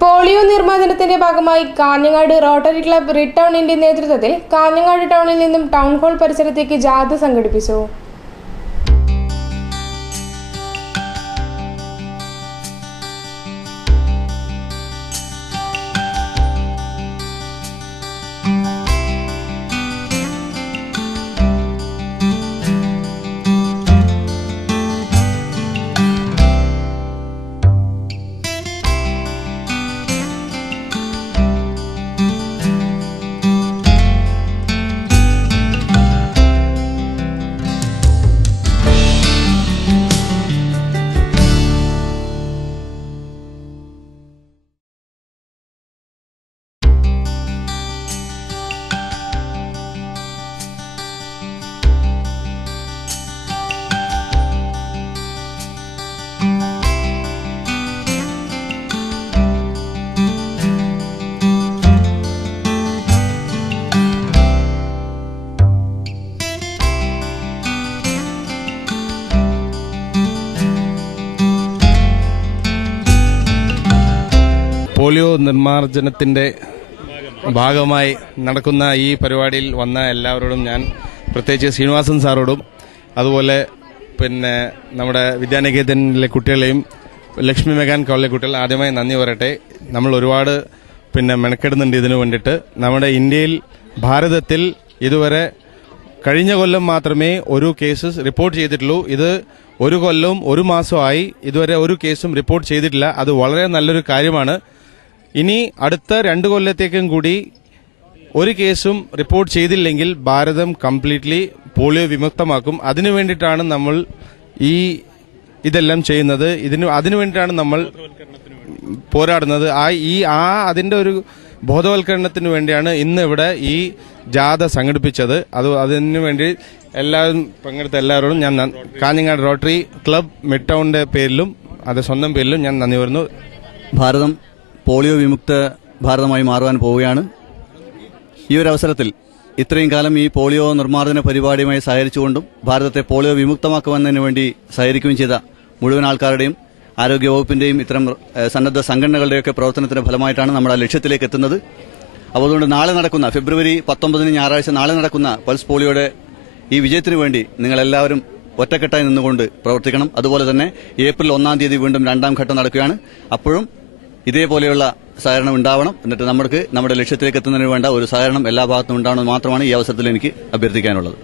Polio നിർമ്മാർജ്ജനത്തിന്റെ ഭാഗമായി Kanhangad rotary club rid ടൗണിന്റെ നേതൃത്വത്തിൽ കാഞ്ഞങ്ങാട് ടൗണിൽ നിന്നും ടൗൺ ഹാൾ പരിസരത്തേക്ക് ജാഥ സംഘടിപ്പിച്ചു. പോളിയോ നിർമ്മാർജ്ജനത്തിന്റെ ഭാഗമായി നടക്കുന്ന ഈ പരിപാടിയിൽ വന്ന എല്ലാവരോടും ഞാൻ പ്രത്യേകിച്ച് ശ്രീനിവാസൻ സാറോടും അതുപോലെ നമ്മുടെ വിദ്യാനികേതനിലെ കുട്ടികളെയും ലക്ഷ്മി മെഗാൻ കോളേജിലെ കുട്ടികൾ ആദ്യമായി നന്ദി പറയട്ടെ. നമ്മൾ ഒരുപാട് മെനക്കെടുന്നുണ്ട് ഇതിനു വേണ്ടിയിട്ട്. നമ്മുടെ ഇന്ത്യയിൽ ഭാരതത്തിൽ ഇതുവരെ കഴിഞ്ഞ കൊല്ലം മാത്രമേ ഒരു കേസ് റിപ്പോർട്ട് ചെയ്തിട്ടുള്ളൂ. ഇത് ഒരു കൊല്ലവും ഒരു മാസമായി ഇതുവരെ ഒരു കേസും റിപ്പോർട്ട് ചെയ്തിട്ടില്ല. അത് വളരെ നല്ലൊരു കാര്യമാണ്. ഇനി അടുത്ത 2 കൊല്ലത്തേക്കും കൂടി ഒരു കേസും റിപ്പോർട്ട് ചെയ്തില്ലെങ്കിൽ ഭാരതം കംപ്ലീറ്റ്ലി പോളിയോ വിമുക്തമാക്കും. അതിനു വേണ്ടിയിട്ടാണ് നമ്മൾ ഇതെല്ലാം ചെയ്യുന്നത്. അതിനു വേണ്ടിയിട്ടാണ് നമ്മൾ പോരാടുന്നത്. അതിന്റെ ഒരു ബോധവൽക്കരണത്തിന് വേണ്ടിയാണ് ഇന്ന് ഇവിടെ ഈ ജാഥ സംഘടിപ്പിച്ചത്. അതിനു വേണ്ടി എല്ലാവരും പങ്കെടുത്ത എല്ലാവരോടും ഞാൻ കാഞ്ഞങ്ങാട് റോട്ടറി ക്ലബ് മിഡ് ടൗണിന്റെ പേരിലും അത് സ്വന്തം പേരിലും ഞാൻ നന്ദി പറയുന്നു. ഭാരതം പോളിയോ വിമുക്ത ഭാരതമായി മാറുവാൻ പോവുകയാണ്. ഈ ഒരു അവസരത്തിൽ ഇത്രയും കാലം ഈ പോളിയോ നിർമ്മാർജ്ജന പരിപാടിയുമായി സഹകരിച്ചുകൊണ്ടും ഭാരതത്തെ പോളിയോ വിമുക്തമാക്കുവാനതിനു വേണ്ടി സഹകരിക്കുകയും ചെയ്ത മുഴുവൻ ആൾക്കാരുടെയും ആരോഗ്യവകുപ്പിന്റെയും ഇത്തരം സന്നദ്ധ സംഘടനകളുടെയൊക്കെ പ്രവർത്തനത്തിന്റെ ഫലമായിട്ടാണ് നമ്മൾ ആ ലക്ഷ്യത്തിലേക്ക് എത്തുന്നത്. അപ്പോൾ അതുകൊണ്ട് നാളെ നടക്കുന്ന ഫെബ്രുവരി 19 ഞായറാഴ്ച നാളെ നടക്കുന്ന പൾസ് പോളിയോയുടെ ഈ വിജയത്തിനു വേണ്ടി നിങ്ങളെല്ലാവരും ഒറ്റക്കെട്ടായി നിന്നുകൊണ്ട് പ്രവർത്തിക്കണം. അതുപോലെ തന്നെ ഏപ്രിൽ 1-ാം തീയതി വീണ്ടും 2ാം ഘട്ടം നടക്കുകയാണ്. അപ്പോഴും ഇതേപോലെയുള്ള സഹകരണം ഉണ്ടാവണം. എന്നിട്ട് നമ്മുടെ ലക്ഷ്യത്തിലേക്ക് എത്തുന്നതിന് വേണ്ട ഒരു സഹകരണം എല്ലാ ഭാഗത്തും ഉണ്ടാവണമെന്ന് മാത്രമാണ് ഈ അവസരത്തിൽ എനിക്ക് അഭ്യർത്ഥിക്കാനുള്ളത്.